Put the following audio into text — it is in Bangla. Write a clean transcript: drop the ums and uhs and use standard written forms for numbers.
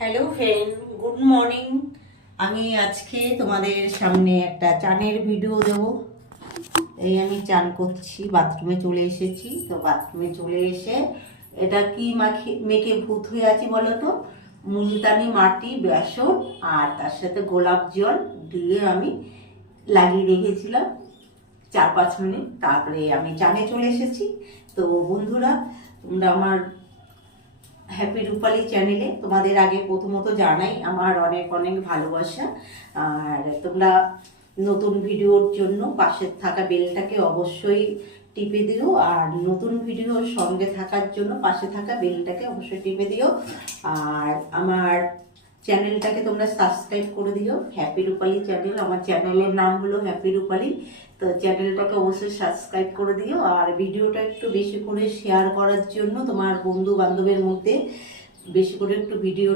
Hello friend, good morning. আমি আজকে তোমাদের সামনে একটা চানের ভিডিও দেব। এই আমি চান করছি, বাথরুমে চলে এসেছি। তো বাথরুমে চলে এসে এটা কি মেখে ভূত হয়ে আছি বলো তো? মুলতানি মাটি, বেসন আর তার সাথে গোলাপ জল দিয়ে আমি লাগিয়ে রেখেছিলাম 4-5 মিনিট। তারপরে আমি চানে চলে এসেছি। তো বন্ধুরা, তোমরা আমার হ্যাপি রূপালী চ্যানেলে তোমাদের আগে প্রথমত জানাই আমার অনেক অনেক ভালোবাসা। আর তোমরা নতুন ভিডিওর জন্য পাশে থাকা বেলটাকে অবশ্যই টিপে দিও, আর নতুন ভিডিওর সঙ্গে থাকার জন্য পাশে থাকা বেলটাকে অবশ্যই টিপে দিও। আর আমার চ্যানেলটাকে তোমরা সাবস্ক্রাইব করে দিও, হ্যাপি রূপালী চ্যানেল। আমার চ্যানেলের নাম হলো হ্যাপি রূপালী। তো চ্যানেলটাকে অবশ্যই সাবস্ক্রাইব করে দিও, আর ভিডিওটা একটু বেশি করে শেয়ার করার জন্য তোমার বন্ধু বান্ধবের মধ্যে বেশি করে একটু ভিডিও